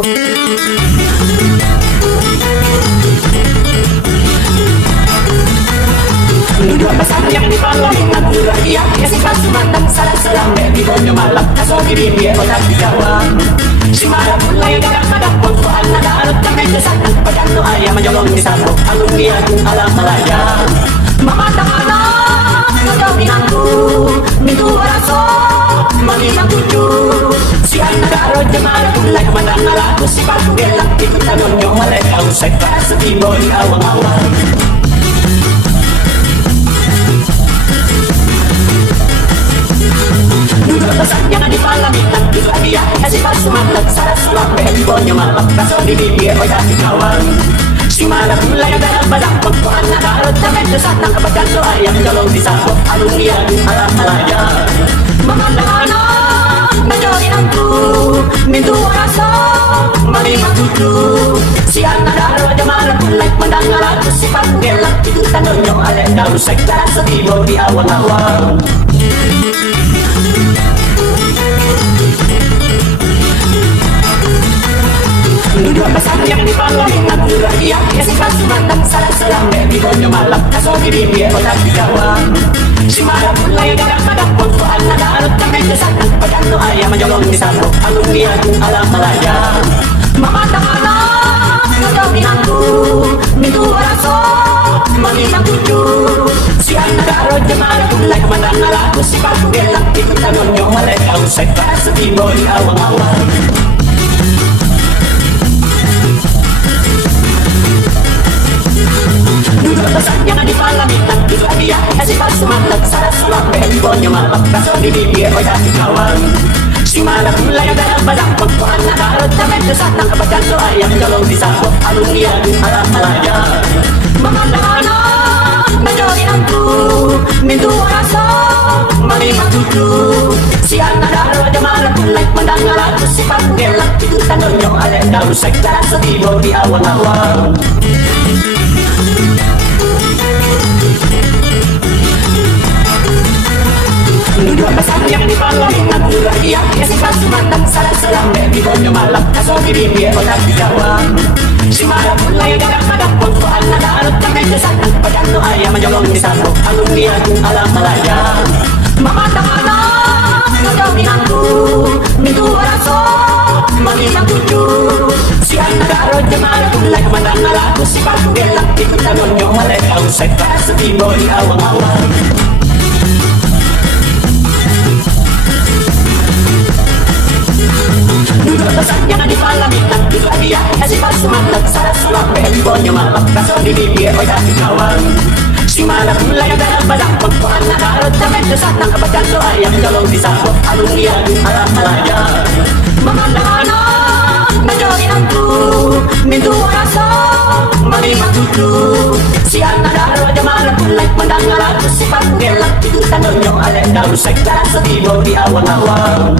Dua pesan yang dipalangkan Iya, kasihkan semantap salah selang di konyo malam kaso kirim dia otak di kawan si marah mulai kadang-kadang pontuan nada arut kami kesana padang no ayam menjolong di satu alun dia alam malaya memandang anak ngejauhinanku mintu raso menginang tuju si anak arut jemara mulai memandang alaku si paku gelap ikut tanonyo mereka usai para setimo di awang-awang. Dua pesan yang dipalamitan juga dia kasih pas semangat salah sulam handphonenya malam kaso di bibir otak di kawan si malam mulai ada badak pengkuan ada arut sampai kesatang kebadan doa yang jolong di sabuk alun dia alam malaya memandang anak menjorinanku mintu rasa menerima tuju si anak darah jemalah mulai mendengar lagu sifat gelap itu tandanya alek daun sektar setibo di awal-awal. Dua pesan yang dipalangkan juga dia kasih pas mantap salah selang di konyo malam kaso kirim dia otak di kawan si malam mulai kadang-kadang pontuan nada arut kami kesana padang no ayam menjolong di satu alun dia alam malaya memandang anak ngejauhinanku mintu raso menginang tuju si anak arut jemalah mulai memandang alaku si paku gelap ikut tanonyo mereka usai para setimo di awang-awang. Dua pesan yang dipalamitan juga dia kasih pas semangat salah sulam handphonenya malam kaso di bibir otak di kawan si malam mulai ada badak pengkuan ada arut sampai kesatang kebadan doa yang jolong di sabuk alun dia alam malaya memandang anak menjorinanku mintu rasa menerima tuju si anak darah jemalah mulai mendengar lagu sifat gelap itu tandanya alek daun sektar setibo di awal-awal. Dua pesan yang dipalangkan juga dia kasih pas mantap salah selang di konyo malam kaso kirim dia otak di kawan si malam mulai kadang-kadang pontuan nada arut kami kesana padang no ayam menjolong di sabuk alun dia alam malaya memandang anak ngejauhinanku mintu raso menginang tuju si anak darah jemalah mulai memandang alaku si paku gelap ikut tanonyo mereka usai para setimo di awang-awang. Dua pesan yang dipalamitan juga dia kasih pas semangat salah sulam handphonenya malam kaso di bibir otak di kawan si malam mulai ada badak pengkuan ada arut sampai kesatang kebadan doa yang jolong di sabuk alun dia alam malaya memandang anak menjorinanku mintu rasa menerima tuju si anak darah jemalah mulai mendengar lagu sifat gelap itu tandanya alek daun sektar setibo di awal-awal.